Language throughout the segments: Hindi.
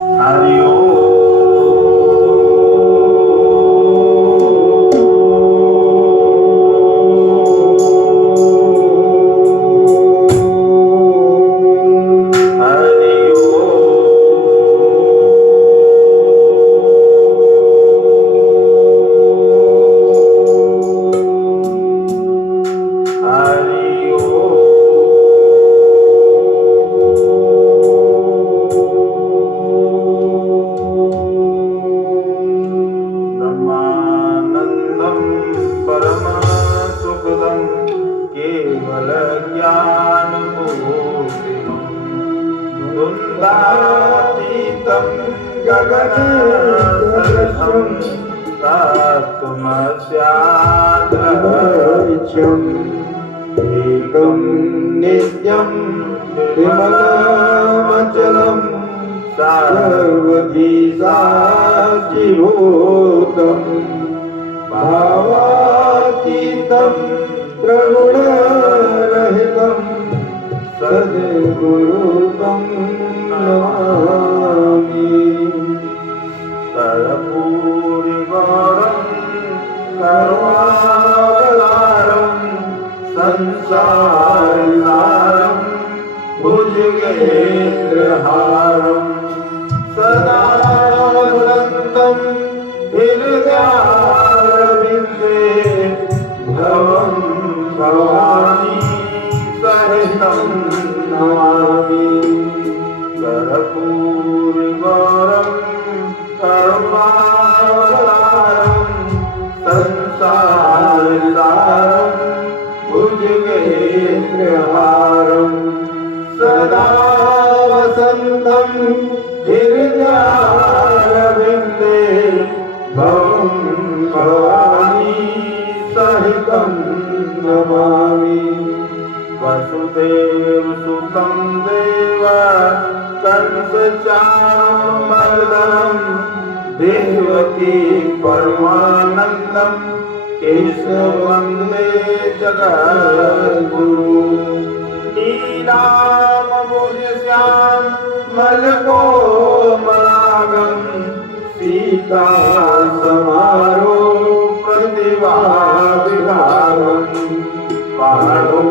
हरि ओम। धुन्दातीतं गगनसदृशं तत्त्वमस्याद्रहस्यम् एकं नित्यं विमलमचलं सर्वधी साक्षिभूतं भावातीतं प्रगुणरहितं सद्गुरुतं नमामि। कर्पूरगौरं करुणावतारं संसारसारं भुजगेन्द्रहारं सदा वसन्तं हृदयारविन्दे भवं भवानी सहितं नमामि। कर्पूरगौरं करुणावतारं संसारसारं भुजगेन्द्रहारं सदा वसन्तं हृदयारविन्दे भवं भवानी सहितं नमामि। वसुदेवसुतं देवा कंसचाणूरमर्दनं देवकी परमानन्दं केशवं वन्दे जगद्गुरु। नीलाम्बुजश्यामलकोमलांगं सीतासमारोह प्रतिभाविभावम् पाणौ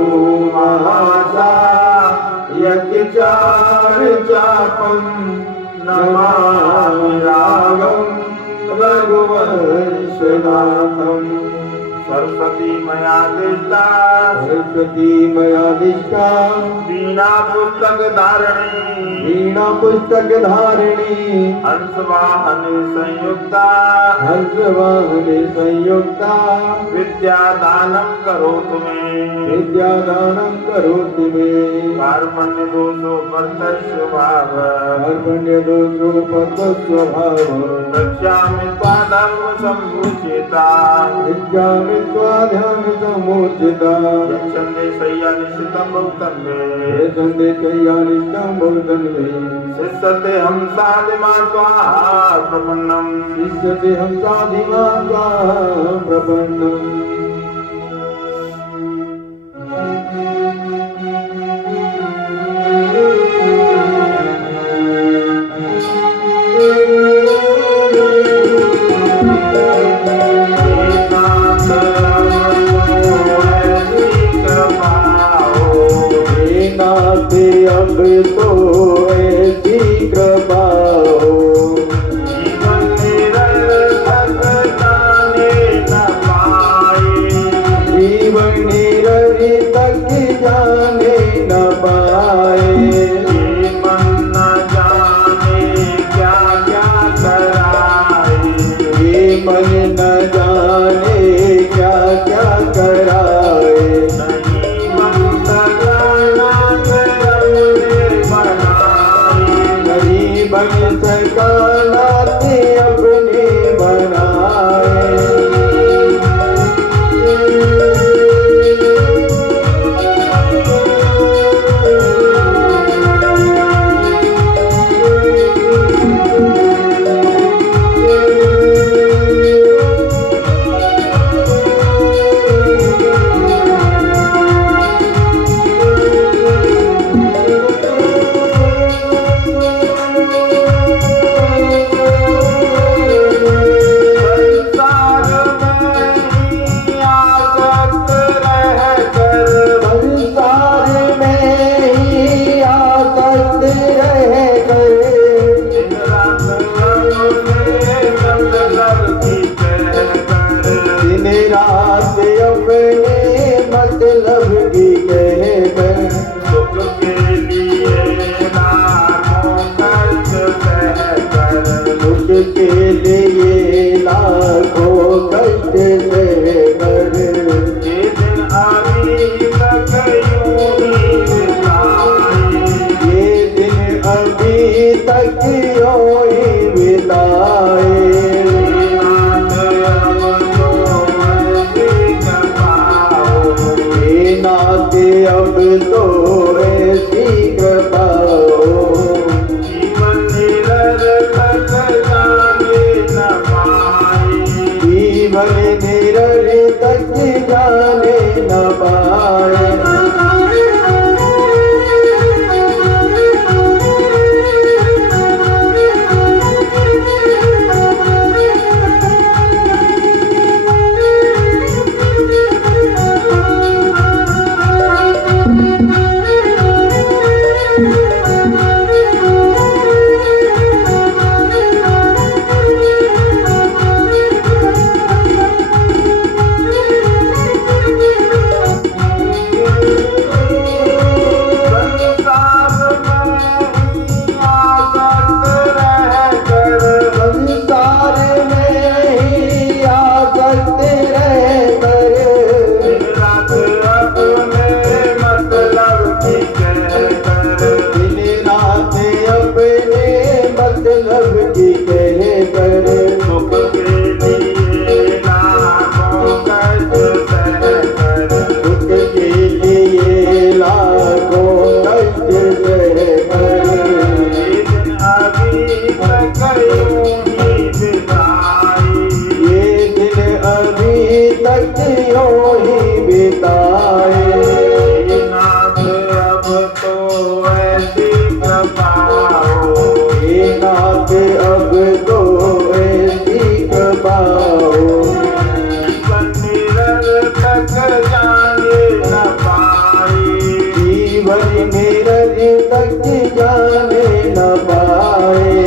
महासायकिचारचापं नमामि रागं रघुवंशनाथम्। सरस्वती मया दिष्टा वीणा पुस्तक धारिणी हंसवाहने संयुक्ता विद्यादानं करोतु मे। कार्पण्य दोषो स्वभाव रक्ष्यामि त्वाधर्म सम्मुचिता यच्छन्ते शय्यानिशितं भवतं मे शिष्यते हंसादिमा प्रपन्नम्। अब तो ऐसी कृपा हो जीवन निरर्थक जाने न पाए ये मन न जाने क्या क्या कराए नहीं बंद गाना बन सका नाते अपने बनाए। सुख के लिए लाखों कष्ट सहकर ये दिन अभी तक यूं ही बिताए। ये दिन अभी तक यूं ही बिताए। नाथ अब तो ऐसी कृपा हो। हे नाथ अब तो जीवन निरर्थक जाने न पाए। जीवन निरर्थक जाने न पाए। संसार में ही आसक्त रहकर दिन रात अपने मतलब की कहकर दिन रात अपने मतलब की कहकर सुख के लिए लाखों कष्ट सहकर सुख के लिए लाखों कष्ट सहकर ये दिन अभी तक यूं ही बिताए। ये दिन अभी तक यूं ही बिताए। हे नाथ अब तो ऐसी कृपा हो। हे नाथ अब तो ऐसी कृपा हो। जीवन निरर्थक जाने न पाए। जीवन निरर्थक जाने न पाए।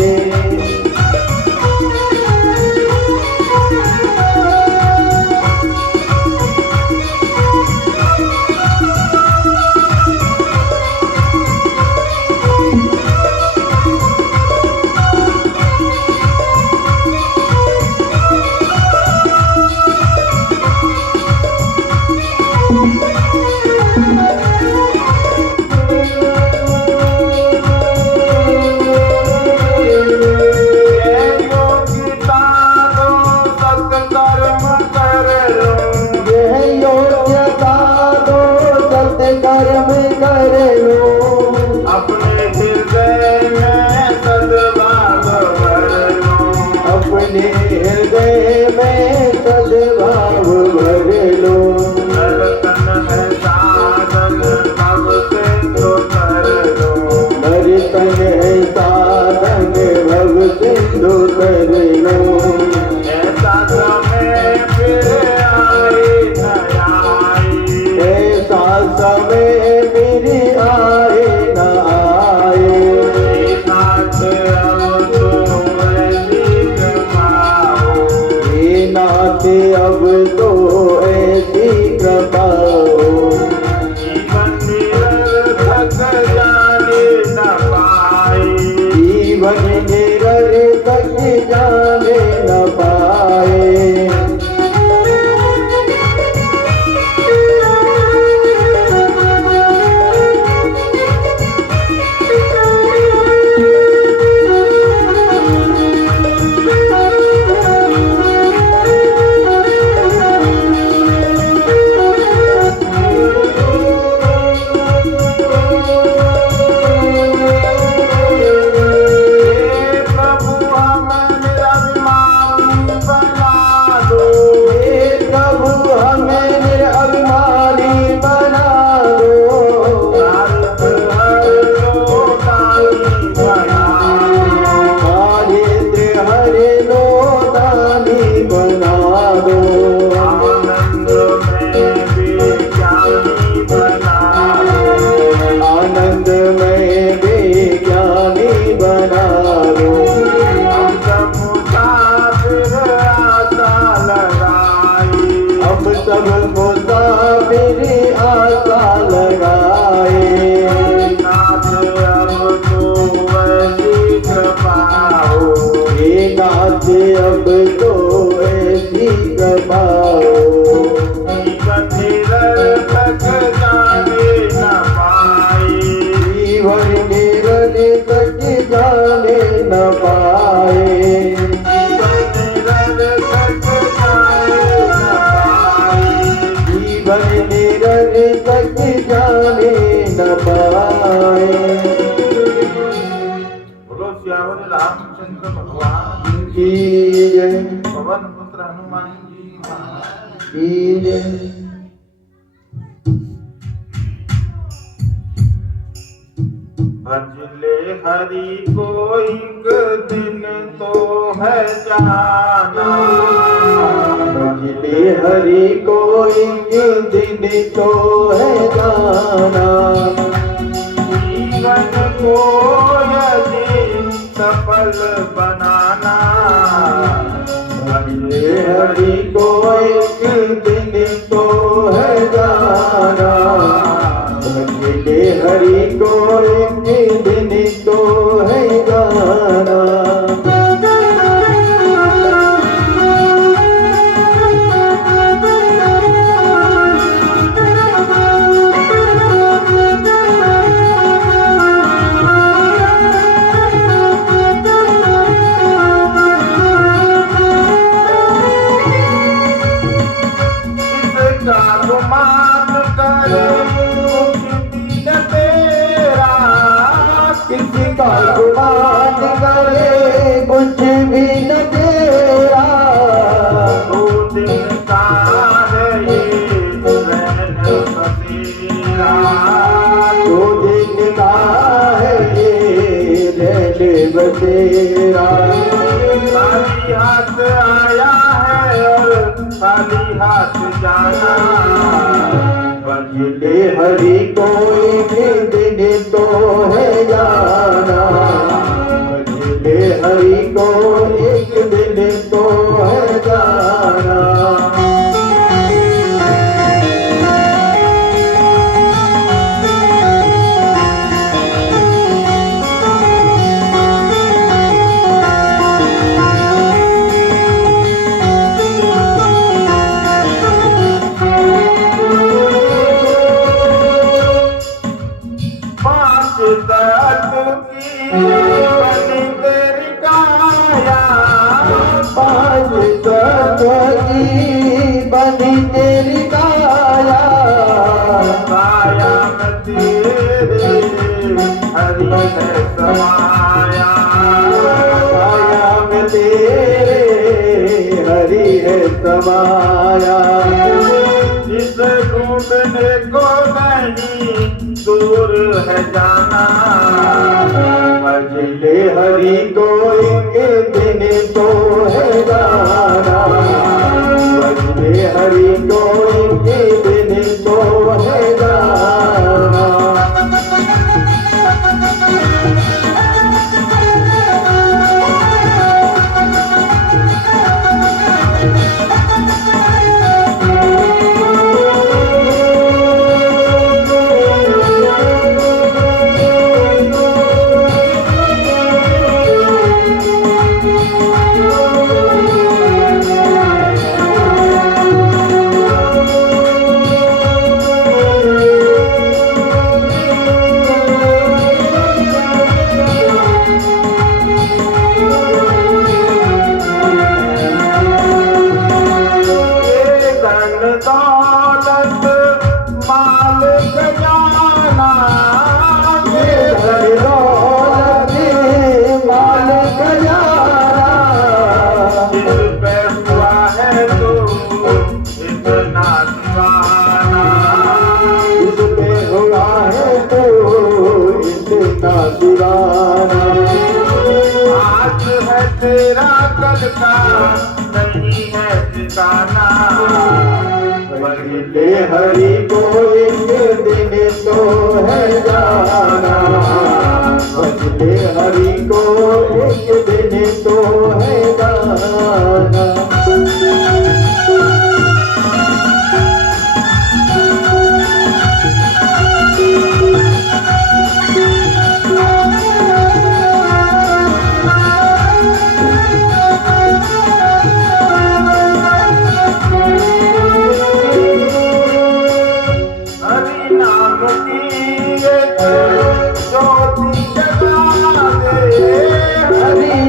योग्यता दो सत्कर्म कर लो। यह योग्यता दो सत्कर्म कर लो। अपने हृदय में सद्भाव भर लो। अपने हृदय में सद्भाव भर लो। नर्तन है साधन भव सिंधु तर लो। नर्तन है साधन भव सिंधु तर लो। ऐसा समय फिर आए न आए। ऐसा समय मेरे आए न आए। हे नाथ अब तो ऐसी कृपा हो। हे नाथ अब तो ऐसी कृपा हो। जीवन निरर्थक जाने न पाए। जीवन निरर्थक जाने न पाए। हे प्रभु हम भगवान की जय, पवन पुत्र हनुमान जी महाराज की जय। भजले हरि को एक दिन तो है जाना, भजले हरि को एक दिन तो है जाना। जीवन को यदि सफल बनाना, भजले हरि को एक दिन तो है जाना। भजले हरि को एक दिन तो है जाना। किसी का गुमान करे कुछ भी न तेरा। दो दिन का है ये रहन बसेरा, दो दिन का है ये रहन बसेरा। खाली हाथ आया है और खाली हाथ जाना। भजले हरि को एक दिन तो है जाना। भजले हरि को एक दिन तो है जाना। तत्व की बनी तेरी काया, पांच तत्व की बनी तेरी काया। काया में तेरे हरि है समाया, काया में तेरे हरि है समाया। जिस ढूंढने को नहीं दूर है जाना। भजले हरि को एक दिन तो है जाना। भजले हरि को एक दिन तो है जाना। दौलत माल खजाना, ये धन दौलत माल खजाना। जिस पे हुआ है तो इतना दीवाना, इस पे हुआ है तो इतना दीवाना। आज है तेरा कल का नहीं है ठिकाना। भजले हरि को एक दिन तो है जाना। भजले हरि को एक दिन तो है जाना। हरि नाम की एक ज्योति जगा दे, हरि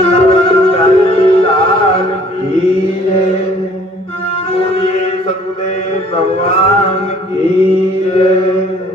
प्यारे लाल की जय। बोलिए सतगुरुदेव भगवान की जय।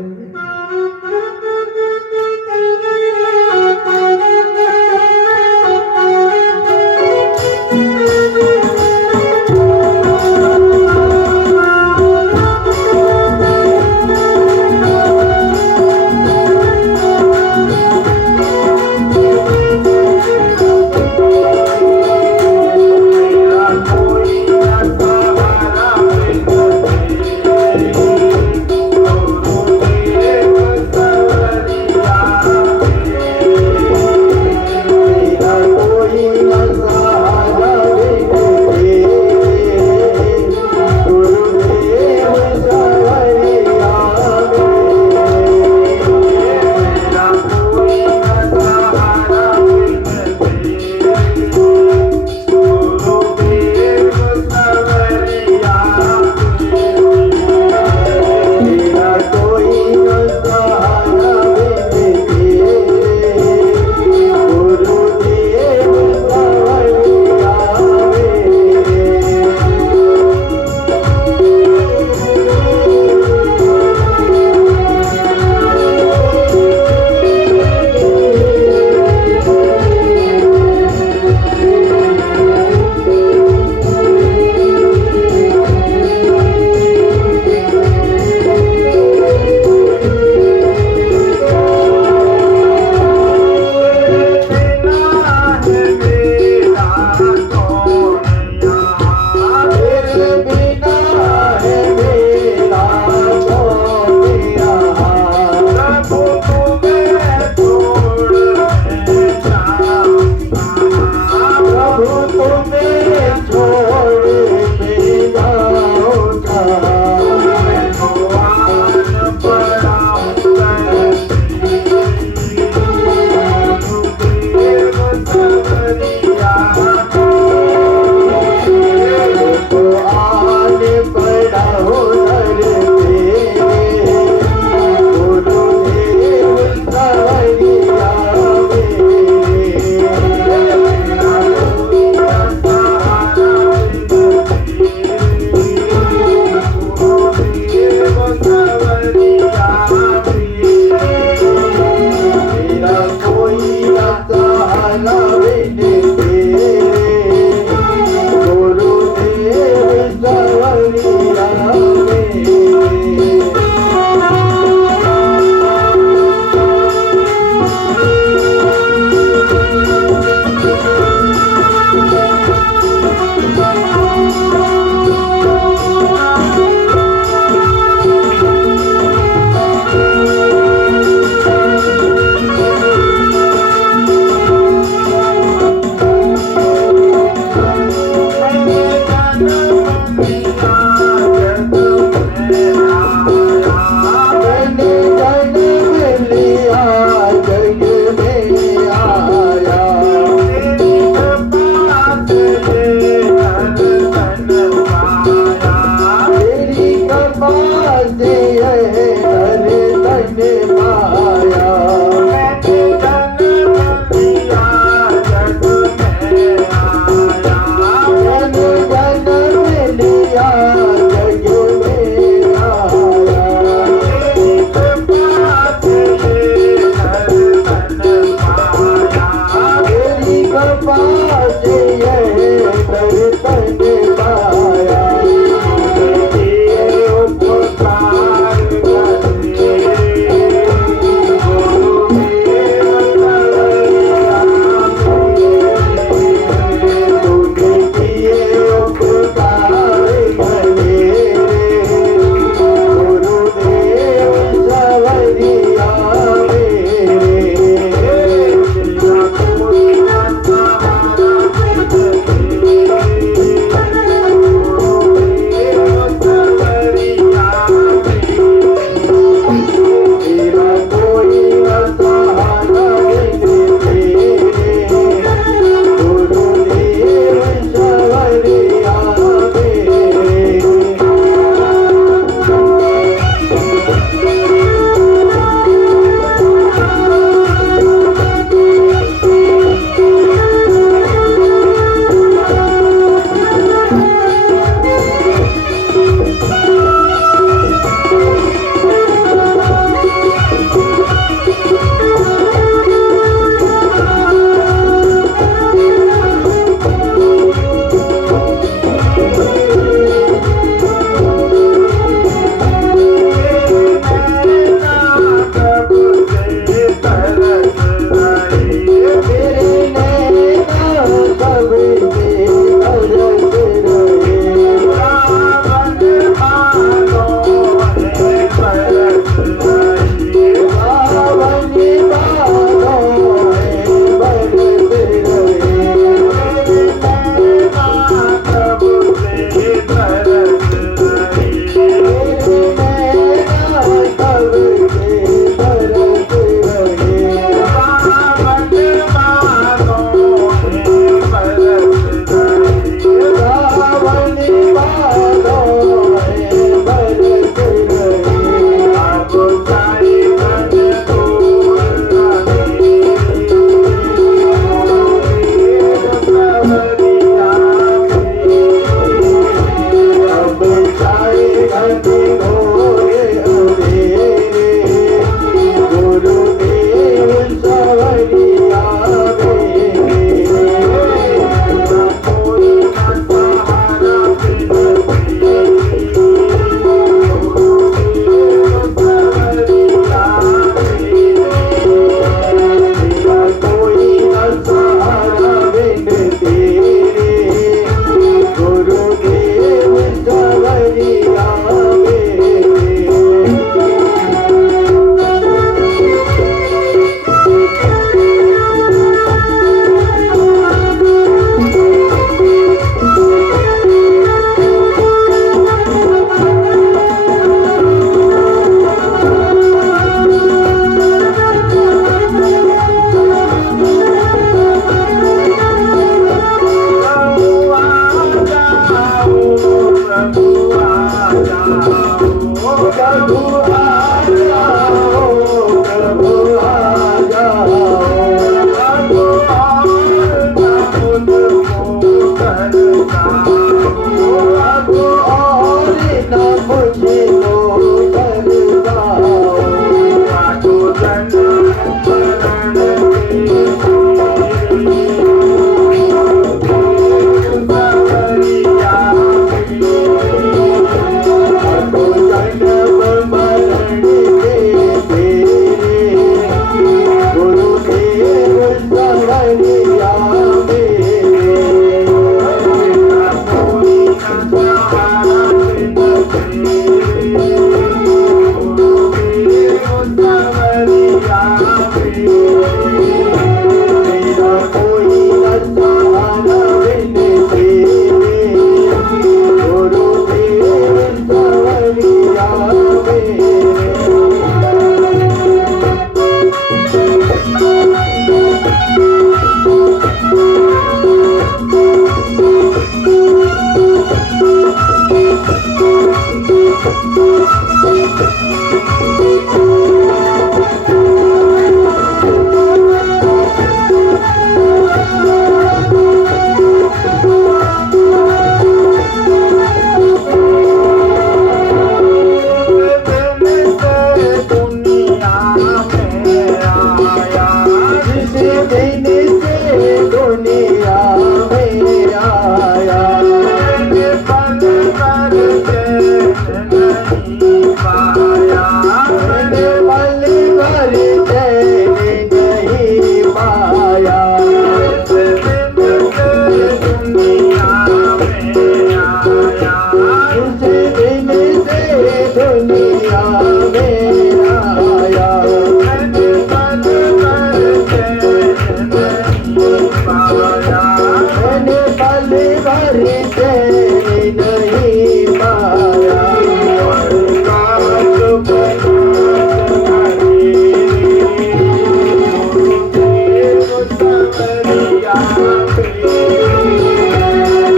परिचय नहीं पाया।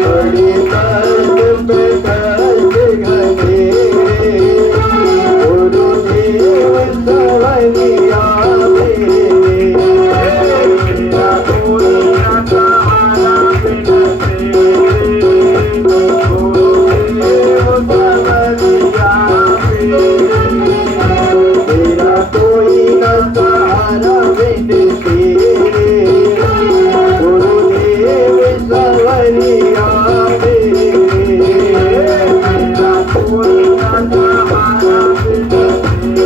बड़ी दर्द पे दर्द घने, गुरुदेव सवरिया मेरा कोई न सहारा बिन तेरे, गुरुदेव सवरिया मेरा कोई न सहारा बिन तेरे,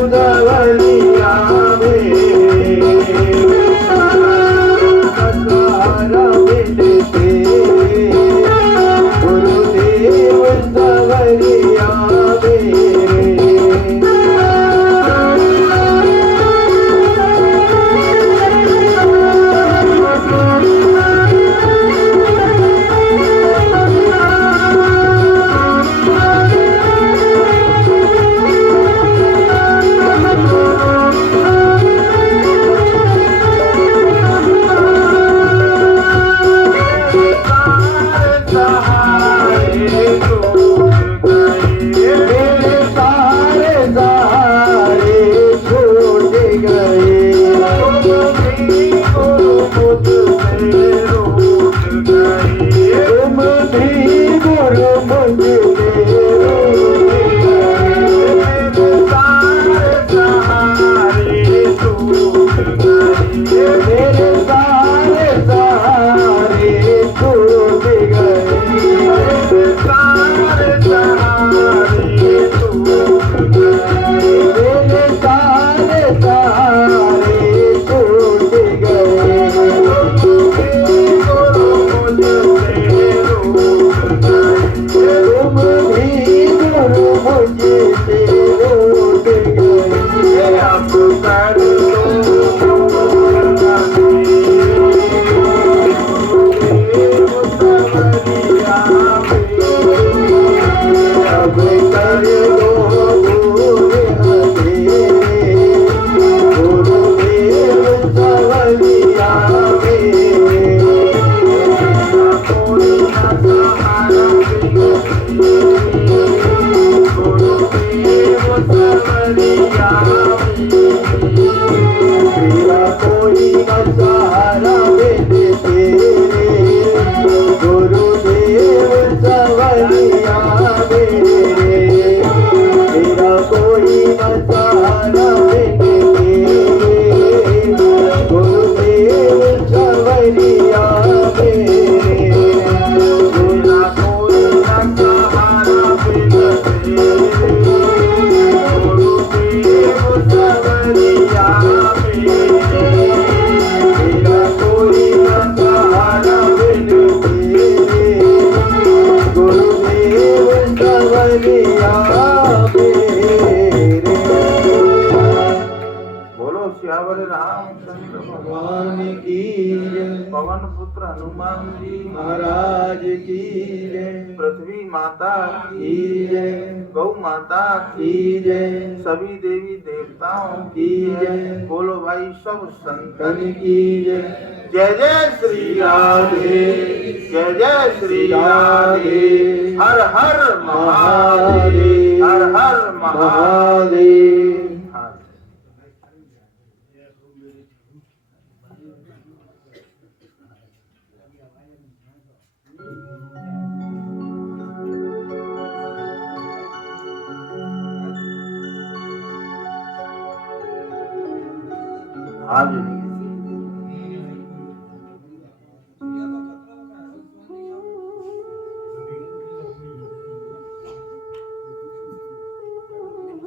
गुरुदेव सवरिया सहारा बिन तेरे, गुरुदेव सवरिया पवन पुत्र हनुमान जी महाराज की जय। पृथ्वी माता की जय। गौ माता की जय। सभी देवी देवताओं की जय। बोलो भाई सब संतन की जय। जय जय श्री राधे, जय जय श्री राधे। हर हर महादेव, हर हर महादेव। आज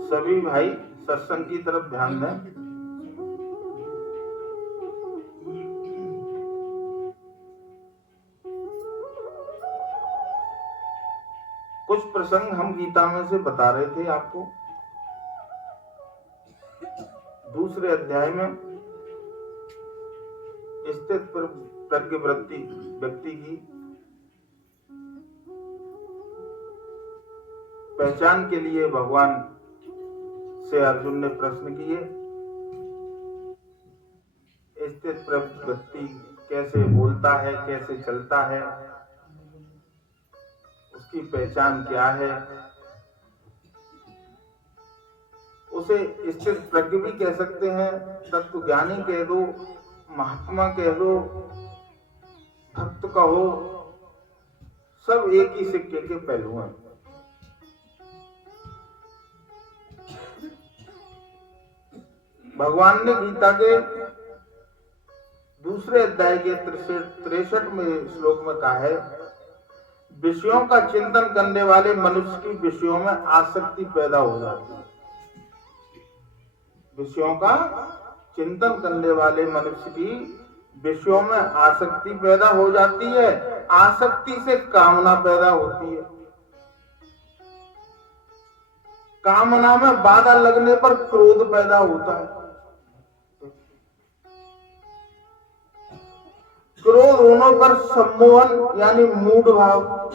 सभी भाई सत्संग की तरफ ध्यान दें। कुछ प्रसंग हम गीता में से बता रहे थे आपको। दूसरे अध्याय में स्थित प्रज्ञवृत्ति व्यक्ति की पहचान के लिए भगवान से अर्जुन ने प्रश्न किए। स्थित प्रज्ञवृत्ति कैसे बोलता है, कैसे चलता है, उसकी पहचान क्या है। उसे स्थित प्रज्ञ भी कह सकते हैं, तत्वज्ञानी कह दो, महात्मा कह दो, भक्त कहो, सब एक ही सिक्के के पहलू हैं। भगवान ने गीता के दूसरे अध्याय के 63वें श्लोक में कहा है, विषयों का चिंतन करने वाले मनुष्य की विषयों में आसक्ति पैदा हो जाती है। विषयों का चिंतन करने वाले मनुष्य की विषयों में आसक्ति पैदा हो जाती है। आसक्ति से कामना पैदा होती है। कामना में बाधा लगने पर क्रोध पैदा होता है। क्रोध होने पर सम्मोहन यानी मूढ़ भाव,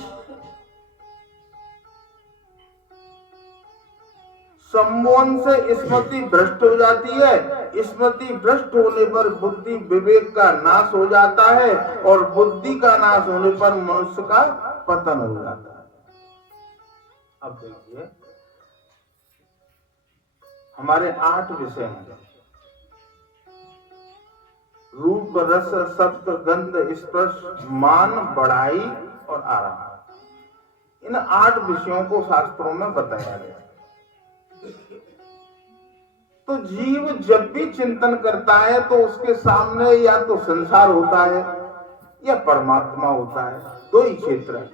सम्मोहन से स्मृति भ्रष्ट हो जाती है। स्मृति भ्रष्ट होने पर बुद्धि विवेक का नाश हो जाता है और बुद्धि का नाश होने पर मनुष्य का पतन हो जाता है। अब देखिए, हमारे 8 विषय हैं, रूप रस शब्द गंध स्पर्श मान बढ़ाई और आराम। इन 8 विषयों को शास्त्रों में बताया गया। तो जीव जब भी चिंतन करता है तो उसके सामने या तो संसार होता है या परमात्मा होता है। 2 ही क्षेत्र है,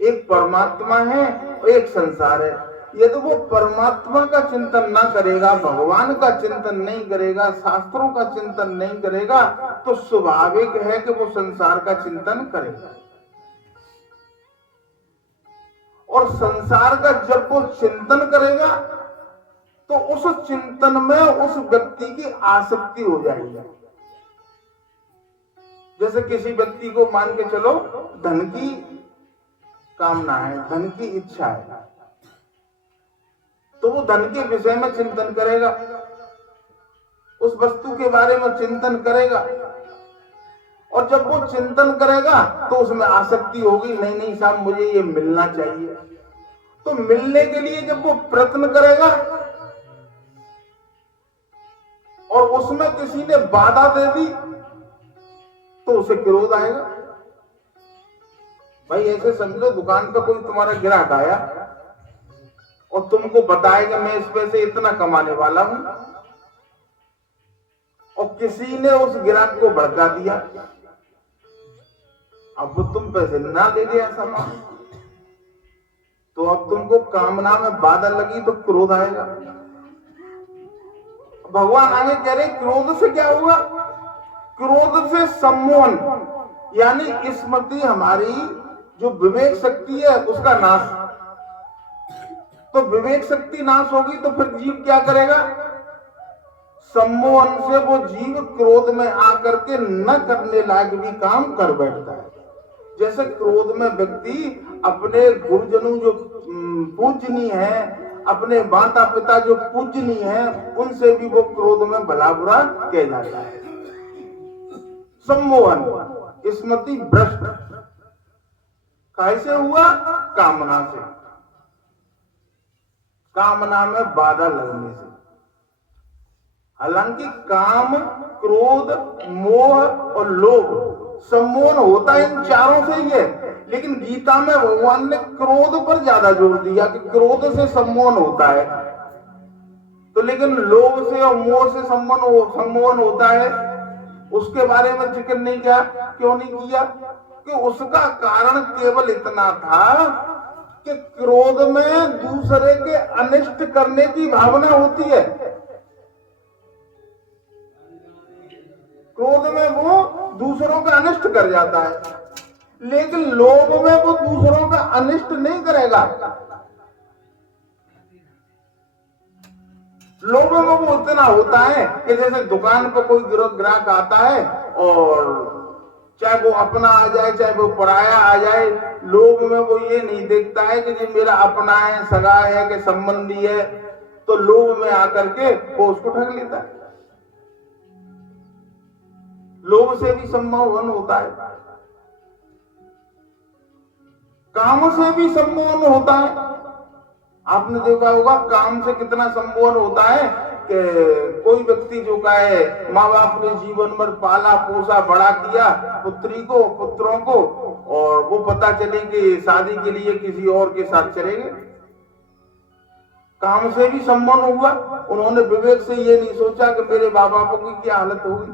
एक परमात्मा है और एक संसार है। यदि वो परमात्मा का चिंतन ना करेगा, भगवान का चिंतन नहीं करेगा, शास्त्रों का चिंतन नहीं करेगा, तो स्वाभाविक है कि वो संसार का चिंतन करेगा। और संसार का जब वो चिंतन करेगा तो उस चिंतन में उस व्यक्ति की आसक्ति हो जाएगी। जैसे किसी व्यक्ति को मान के चलो धन की कामना है, धन की इच्छा है, तो वो धन के विषय में चिंतन करेगा, उस वस्तु के बारे में चिंतन करेगा। और जब वो चिंतन करेगा तो उसमें आसक्ति होगी, नहीं साहब मुझे ये मिलना चाहिए। तो मिलने के लिए जब वो प्रयत्न करेगा और उसमें किसी ने बाधा दे दी तो उसे क्रोध आएगा। भाई ऐसे समझो, दुकान पर कोई तुम्हारा ग्राहक आया और तुमको बताएगा मैं इस पैसे इतना कमाने वाला हूं, और किसी ने उस ग्राहक को भड़का दिया, अब वो तुम पैसे ना दे दिया सामान, तो अब तुमको कामना में बाधा लगी तो क्रोध आएगा। भगवान आगे कह रहे क्रोध से क्या हुआ? क्रोध से सम्मोहन यानी स्मृति, हमारी जो विवेक शक्ति है उसका नाश। तो विवेक शक्ति नाश होगी तो फिर जीव क्या करेगा? सम्मोहन से वो जीव क्रोध में आकर के न करने लायक भी काम कर बैठता है। जैसे क्रोध में व्यक्ति अपने गुरुजनों जो पूजनीय है, अपने माता पिता जो पूजनीय है, उनसे भी वो क्रोध में भला बुरा कह जाता है। सम्मोहन स्मृति भ्रष्ट कैसे हुआ? कामना से, कामना में बाधा लगने से। हालांकि काम, क्रोध, मोह और लोभ सम्मोहन होता है इन चारों से ही है, लेकिन गीता में भगवान ने क्रोध पर ज्यादा जोर दिया कि क्रोध से सम्मोहन होता है। तो लेकिन लोभ से और मोह से सम्मोहन होता है, उसके बारे में जिक्र नहीं किया। क्यों नहीं किया? कि उसका कारण केवल इतना था कि क्रोध में दूसरे के अनिष्ट करने की भावना होती है। क्रोध में वो दूसरों का अनिष्ट कर जाता है, लेकिन लोभ में वो दूसरों का अनिष्ट नहीं करेगा। लोगों में वो इतना होता है कि जैसे दुकान पर कोई ग्राहक आता है और चाहे वो अपना आ जाए चाहे वो पराया आ जाए, लोग में वो ये नहीं देखता है कि ये मेरा अपना है, सगा है कि संबंधी है, तो लोग में आकर के वो उसको ठग लेता है। लोग से भी सम्मोहन होता है, काम से भी सम्मोहन होता है। आपने देखा होगा काम से कितना सम्मोहन होता है कि कोई व्यक्ति जो का है माँ बाप ने जीवन भर पाला पोसा बड़ा किया पुत्री को पुत्रों को, और वो पता चले कि शादी के लिए किसी और के साथ चले गए। काम से भी सम्मोहन हुआ, उन्होंने विवेक से ये नहीं सोचा कि मेरे माँ बापों की क्या हालत होगी।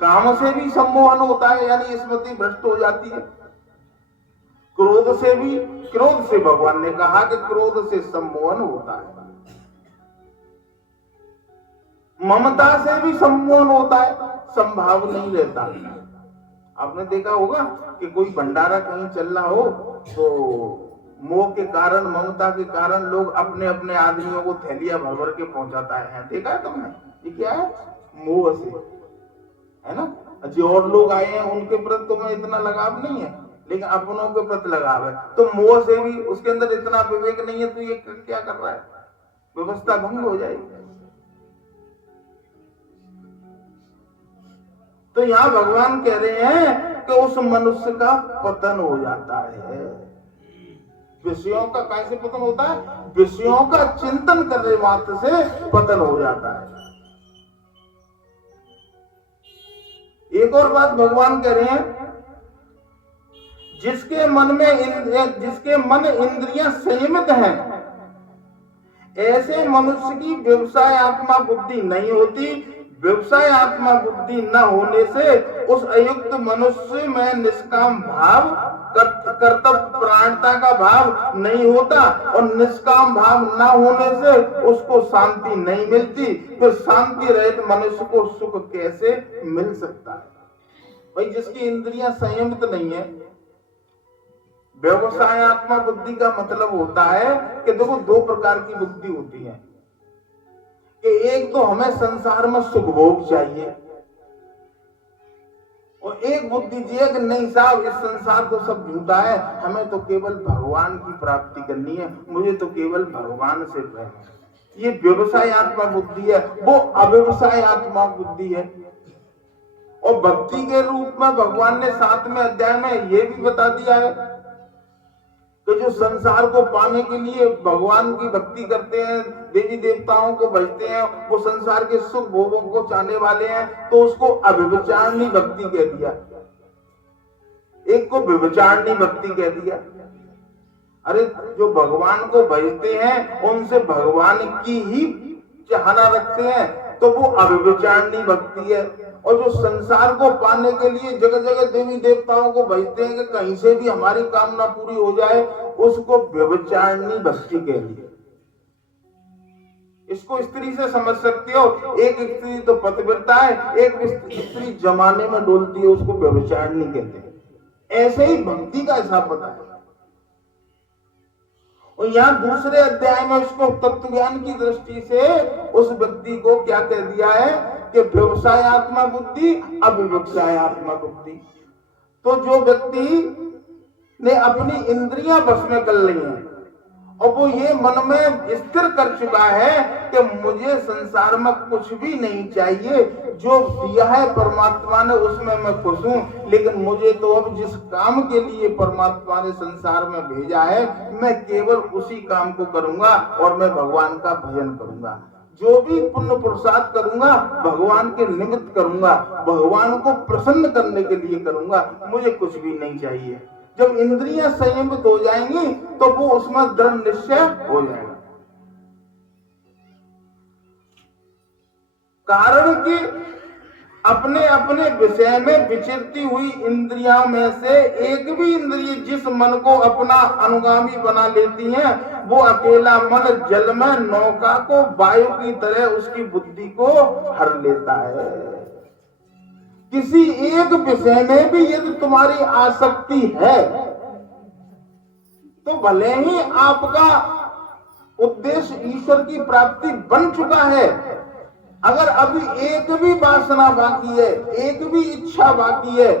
काम से भी सम्मोहन होता है, यानी स्मृति भ्रष्ट हो जाती है। क्रोध से भी, क्रोध से भगवान ने कहा कि क्रोध से सम्मोहन होता है। ममता से भी सम्मोहन होता है, संभाव नहीं रहता। आपने देखा होगा कि कोई भंडारा कहीं चल रहा हो तो मोह के कारण, ममता के कारण लोग अपने अपने आदमियों को थैलियां भर भर के पहुंचाता है। देखा है तुमने? ये क्या है? मोह से, है ना। जो और लोग आए हैं उनके प्रति तुम्हें इतना लगाव नहीं है, लेकिन अपनों के प्रति लगाव है। तो मोह से भी, उसके अंदर इतना विवेक नहीं है, तो ये क्या कर रहा है? व्यवस्था भंग हो जाएगी। तो यहां भगवान कह रहे हैं कि उस मनुष्य का पतन हो जाता है। विषयों का कैसे पतन होता है? विषयों का चिंतन करने मात्र से पतन हो जाता है। एक और बात भगवान कह रहे हैं, जिसके मन इंद्रियां संयमित हैं, ऐसे मनुष्य की व्यवसाय आत्मा बुद्धि नहीं होती। व्यवसाय आत्मा बुद्धि न होने से उस अयुक्त मनुष्य में निष्काम भाव, कर्तव्य प्राणता का भाव नहीं होता, और निष्काम भाव न होने से उसको शांति नहीं मिलती। फिर शांति रहित मनुष्य को सुख कैसे मिल सकता है? भाई, जिसकी इंद्रियां संयमित नहीं है, व्यवसाय आत्मा बुद्धि का मतलब होता है कि देखो दो प्रकार की बुद्धि होती है कि एक तो हमें संसार में सुख भोग चाहिए, और एक बुद्धि ये कि नहीं साहब, इस संसार तो सब झूठा है, हमें तो केवल भगवान की प्राप्ति करनी है, मुझे तो केवल भगवान से प्रेम है। ये व्यवसाय आत्मा बुद्धि है। वो अव्यवसाय आत्मा बुद्धि है। और भक्ति के रूप में भगवान ने 7वें अध्याय में ये भी बता दिया है कि जो संसार को पाने के लिए भगवान की भक्ति करते हैं, देवी देवताओं को भजते हैं, वो संसार के सुख भोगों को चाहने वाले हैं, तो उसको अव्यभिचारिणी भक्ति कह दिया, एक को व्यभिचारिणी भक्ति कह दिया। अरे, जो भगवान को भजते हैं उनसे भगवान की ही चाहना रखते हैं, तो वो अव्यभिचारिणी भक्ति है। और जो संसार को पाने के लिए जगह जगह देवी देवताओं को भजते हैं कि कहीं से भी हमारी कामना पूरी हो जाए, उसको व्यभिचारिणी भक्ति कह दिया। इसको स्त्री से समझ सकते हो। एक स्त्री तो पतिव्रता है, एक स्त्री जमाने में डोलती है, उसको व्यभिचारिणी कहते हैं। ऐसे ही भक्ति का हिसाब बताया। और यहाँ दूसरे अध्याय में उसको तत्व ज्ञान की दृष्टि से उस व्यक्ति को क्या कह दिया है कि व्यवसाय आत्मा बुद्धि, अव्यवसाय आत्मा बुद्धि। तो जो व्यक्ति ने अपनी इंद्रियां बस में कर ली हैं और वो ये मन में स्थिर कर चुका है कि मुझे संसार में कुछ भी नहीं चाहिए, जो दिया है परमात्मा ने उसमें मैं खुश हूं, लेकिन मुझे तो अब जिस काम के लिए परमात्मा ने संसार में भेजा है, मैं केवल उसी काम को करूंगा और मैं भगवान का भजन करूंगा। जो भी पुण्य पुरुषार्थ करूंगा भगवान के निमित्त करूंगा, भगवान को प्रसन्न करने के लिए करूंगा, मुझे कुछ भी नहीं चाहिए। जब इंद्रियां संयमित हो जाएंगी तो वो उसमें दृढ़ निश्चय हो जाएगा। कारण कि अपने अपने विषय में विचरती हुई इंद्रियां में से एक भी इंद्रिय जिस मन को अपना अनुगामी बना लेती हैं, वो अकेला मन जल में नौका को वायु की तरह उसकी बुद्धि को हर लेता है। किसी एक विषय में भी यदि तुम्हारी आसक्ति है तो भले ही आपका उद्देश्य ईश्वर की प्राप्ति बन चुका है। अगर अभी एक भी वासना बाकी है, एक भी इच्छा बाकी है,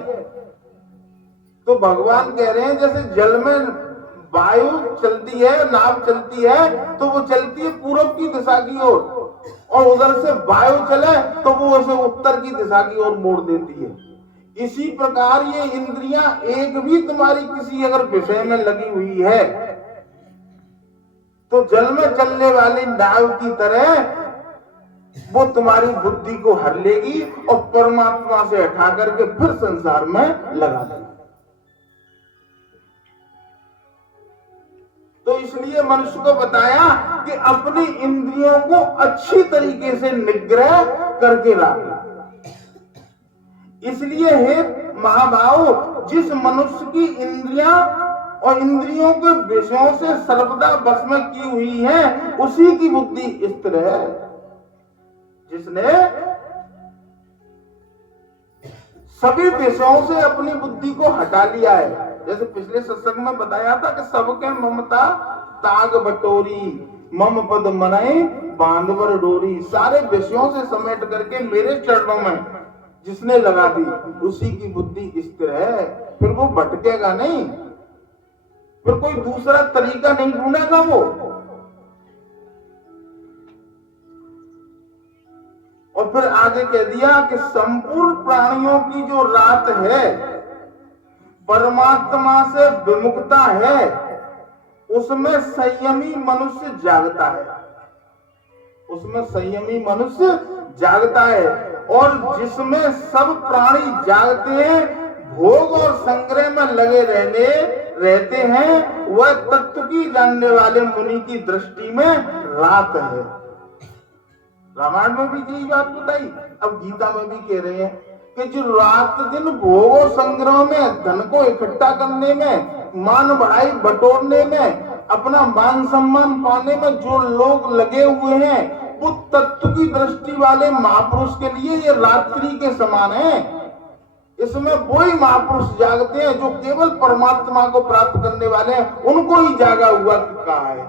तो भगवान कह रहे हैं जैसे जल में वायु चलती है, नाव चलती है, तो वो चलती है पूरब की दिशा की ओर, और उधर से वायु चले तो वो उसे उत्तर की दिशा की ओर मोड़ देती है। इसी प्रकार ये इंद्रियां एक भी तुम्हारी किसी अगर विषय में लगी हुई है तो जल में चलने वाली नाव की तरह वो तुम्हारी बुद्धि को हर लेगी और परमात्मा से हटा करके फिर संसार में लगा देगी। तो इसलिए मनुष्य को बताया कि अपनी इंद्रियों को अच्छी तरीके से निग्रह करके रखे। इसलिए हे महाभाव, जिस मनुष्य की इंद्रियां और इंद्रियों के विषयों से सर्वदा बस में की हुई है, उसी की बुद्धि स्थिर है। जिसने सभी विषयों से अपनी बुद्धि को हटा लिया है, जैसे पिछले सत्संग में बताया था कि सबके ममता ताग बटोरी, मम पद मनाई बांधवर डोरी। सारे विषयों से समेट करके मेरे चरणों में जिसने लगा दी, उसी की बुद्धि स्थिर है। फिर वो भटकेगा नहीं, फिर कोई दूसरा तरीका नहीं ढूंढेगा वो। और फिर आगे कह दिया कि संपूर्ण प्राणियों की जो रात है, परमात्मा से विमुखता है, उसमें संयमी मनुष्य जागता है। उसमें संयमी मनुष्य जागता है। और जिसमें सब प्राणी जागते हैं, भोग और संग्रह में लगे रहते हैं, वह तत्व की जानने वाले मुनि की दृष्टि में रात है। रामायण में भी यही बात बताई, अब गीता में भी कह रहे हैं कि जो रात दिन भोग और संग्रह में, धन को इकट्ठा करने में, मान बढ़ाई बटोरने में, अपना मान सम्मान पाने में जो लोग लगे हुए हैं, वो तत्व की दृष्टि वाले महापुरुष के लिए ये रात्रि के समान है। इसमें वही महापुरुष जागते हैं जो केवल परमात्मा को प्राप्त करने वाले हैं, उनको ही जागा हुआ कहा है।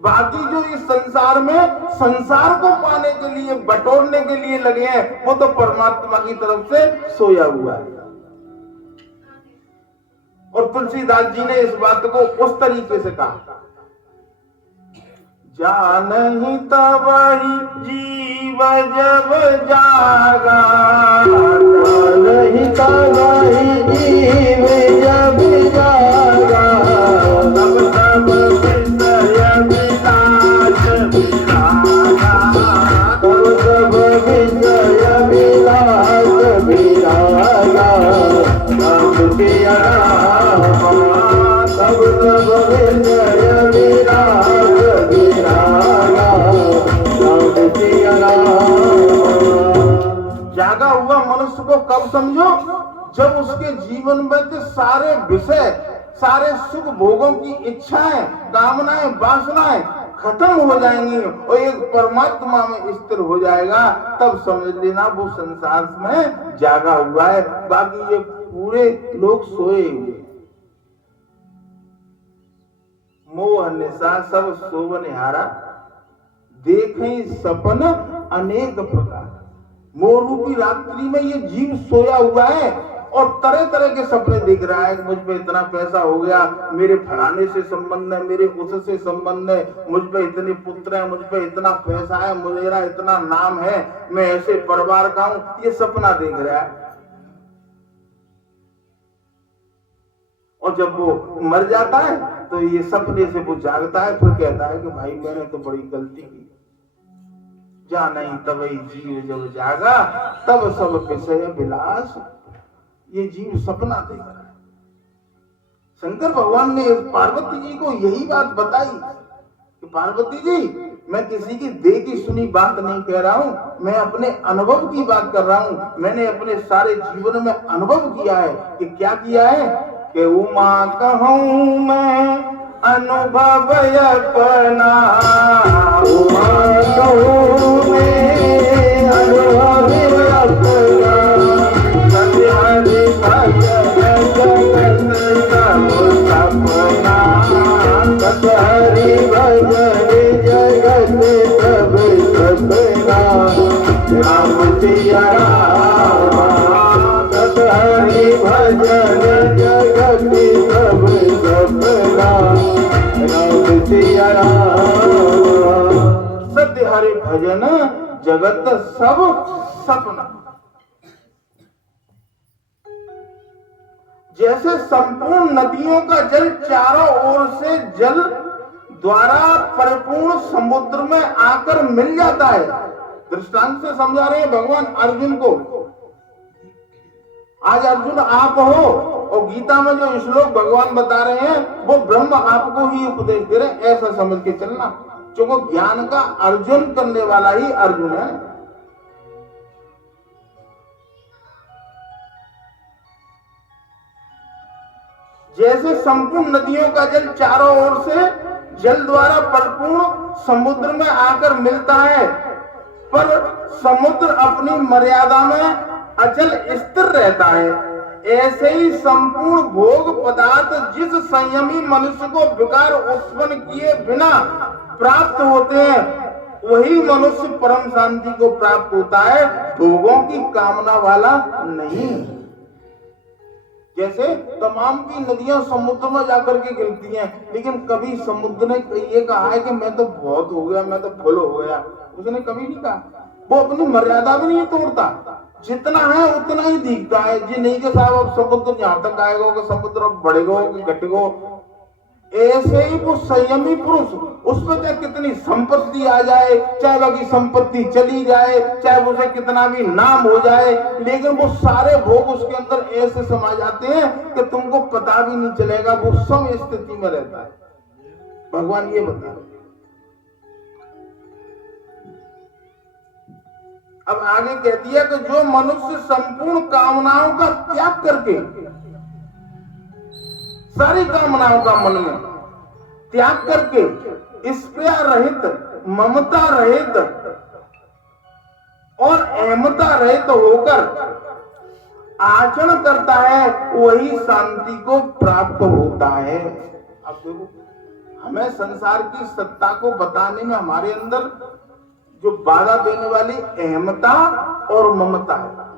बाकी जो इस संसार में संसार को पाने के लिए, बटोरने के लिए लगे हैं, वो तो परमात्मा की तरफ से सोया हुआ है। और तुलसीदास जी ने इस बात को उस तरीके से कहा, जानहि तबहि जीव जब जागा, जानहि तबहि जीव जब जागा, तब तब विषय विलास विरागा, तब तब विषय विलास विरागा, नाम पिया रामा, तब तब विषय विलास विरागा, नाम पिया रामा। जागा हुआ मनुष्य को कब समझो, जब उसके जीवन में के सारे विषय, सारे सुख भोगों की इच्छाएं, कामनाएं, वासनाएं खत्म हो जाएंगी और एक परमात्मा में स्थिर हो जाएगा, तब समझ लेना वो संसार में जागा हुआ है। बाकी ये पूरे लोग सोए हुए। मोह निशा सब सोवनिहारा, देखें सपन अनेक प्रकार। मोह रूपी रात्रि में ये जीव सोया हुआ है और तरह तरह के सपने देख रहा है। मुझ पे इतना पैसा हो गया, मेरे फलाने से संबंध है, मेरे उससे संबंध है, मुझ पे इतने पुत्र हैं, मुझ पे इतना पैसा है, मेरा इतना नाम है, मैं ऐसे परिवार का हूं, ये सपना देख रहा है। और जब वो मर जाता है तो ये सपने से वो जागता है, फिर कहता है कि भाई मैंने तो बड़ी गलती की। जानहि तबहि जीव जब जागा, तब सब विषय विलास। ये जीव सपना देख रहा है। शंकर भगवान ने पार्वती जी को यही बात बताई कि पार्वती जी, मैं किसी की देखी सुनी बात नहीं कह रहा हूं, मैं अपने अनुभव की बात कर रहा हूं। मैंने अपने सारे जीवन में अनुभव किया है कि क्या किया है कि उमा कहूं मैं अनुभव अपना, उमा कहूं मैं अनुभव अपना, हरि भजन जगत सब सपना, हरि भजन प्यारा। सत्य हरि भजन जगत सब सपना। जैसे संपूर्ण नदियों का जल चारों ओर से जल द्वारा परिपूर्ण समुद्र में आकर मिल जाता है। दृष्टांत से समझा रहे हैं भगवान अर्जुन को। आज अर्जुन आप हो और गीता में जो श्लोक भगवान बता रहे हैं वो ब्रह्म आपको ही उपदेश दे रहे हैं, ऐसा समझ के चलना। क्योंकि ज्ञान का अर्जन करने वाला ही अर्जुन है। जैसे संपूर्ण नदियों का जल चारों ओर से जल द्वारा परिपूर्ण समुद्र में आकर मिलता है, पर समुद्र अपनी मर्यादा में अचल स्थिर रहता है, ऐसे ही संपूर्ण भोग पदार्थ जिस संयमी मनुष्य को विकार उत्पन्न किए बिना प्राप्त होते हैं, वही मनुष्य परम शांति को प्राप्त होता है, भोगों की कामना वाला नहीं। जैसे तमाम की नदियां समुद्र में जाकर के गिरती हैं, लेकिन कभी समुद्र ने ये कहा है कि मैं तो बहुत हो गया, मैं तो फुल हो गया, उसने कभी नहीं कहा। वो अपनी मर्यादा भी नहीं तोड़ता, जितना है उतना ही दिखता है। जी नहीं कि साहब अब समुद्र यहाँ तक आएगा कि समुद्र अब बढ़ेगा कि घटेगा। ऐसे ही वो संयमी पुरुष, उसमें चाहे कितनी संपत्ति आ जाए, चाहे बाकी संपत्ति चली जाए, चाहे उसे कितना भी नाम हो जाए, लेकिन वो सारे भोग उसके अंदर ऐसे समा जाते हैं कि तुमको पता भी नहीं चलेगा, वो सम स्थिति में रहता है। भगवान ये बता रहे। अब आगे कह दिया कि जो मनुष्य संपूर्ण कामनाओं का त्याग करके, सारी कामनाओं का मन में त्याग करके स्प्रिया रहित, ममता रहित और अहमता रहित होकर आचरण करता है, वही शांति को प्राप्त होता है। अब देखो, हमें संसार की सत्ता को बताने में हमारे अंदर जो बाधा देने वाली अहमता और ममता है।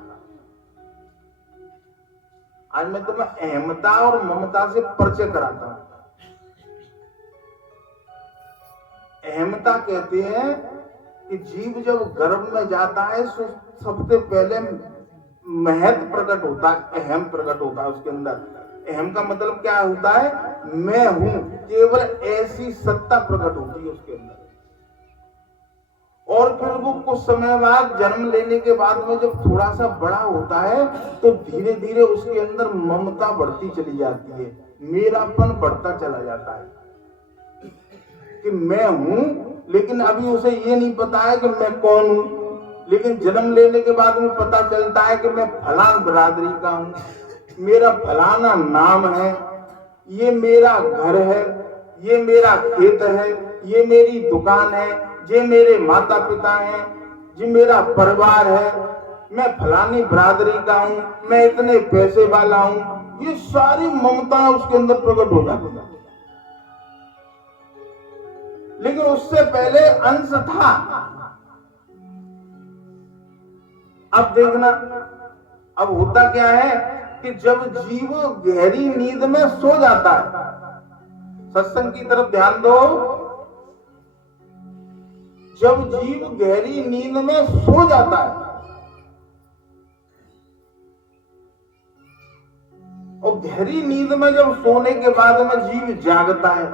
आज मैं तुम्हें अहमता और ममता से परिचय कराता हूं। अहमता कहते हैं कि जीव जब गर्भ में जाता है तो सबसे पहले महत्व प्रकट होता है, अहम प्रकट होता है उसके अंदर। अहम का मतलब क्या होता है? मैं हूं, केवल ऐसी सत्ता प्रकट होती है उसके अंदर। और फिर वो कुछ समय बाद जन्म लेने के बाद में जब थोड़ा सा बड़ा होता है तो धीरे धीरे उसके अंदर ममता बढ़ती चली जाती है, मेरापन बढ़ता चला जाता है कि मैं हूं। लेकिन अभी उसे ये नहीं पता है कि मैं कौन हूं। लेकिन जन्म लेने के बाद में पता चलता है कि मैं फलान बिरादरी का हूं, मेरा फलाना नाम है, ये मेरा घर है, ये मेरा खेत है, ये मेरी दुकान है, ये मेरे माता पिता हैं, ये मेरा परिवार है, मैं फलानी बिरादरी का हूं, मैं इतने पैसे वाला हूं। ये सारी ममता उसके अंदर प्रकट हो जाती है। लेकिन उससे पहले अंश था। अब देखना, अब होता क्या है कि जब जीव गहरी नींद में सो जाता है, सत्संग की तरफ ध्यान दो, जब जीव गहरी नींद में सो जाता है और गहरी नींद में जब सोने के बाद में जीव जागता है,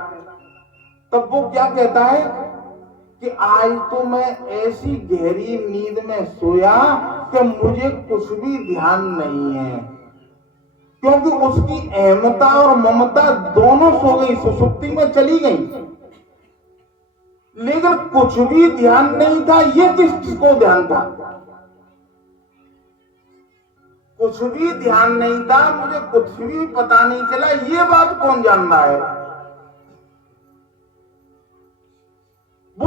तब वो क्या कहता है कि आज तो मैं ऐसी गहरी नींद में सोया कि मुझे कुछ भी ध्यान नहीं है। क्योंकि उसकी अहमता और ममता दोनों सो गई, सुसुप्ति में चली गई, लेकिन कुछ भी ध्यान नहीं था। ये किसको ध्यान था? कुछ भी ध्यान नहीं था, मुझे कुछ भी पता नहीं चला, ये बात कौन जान रहा है?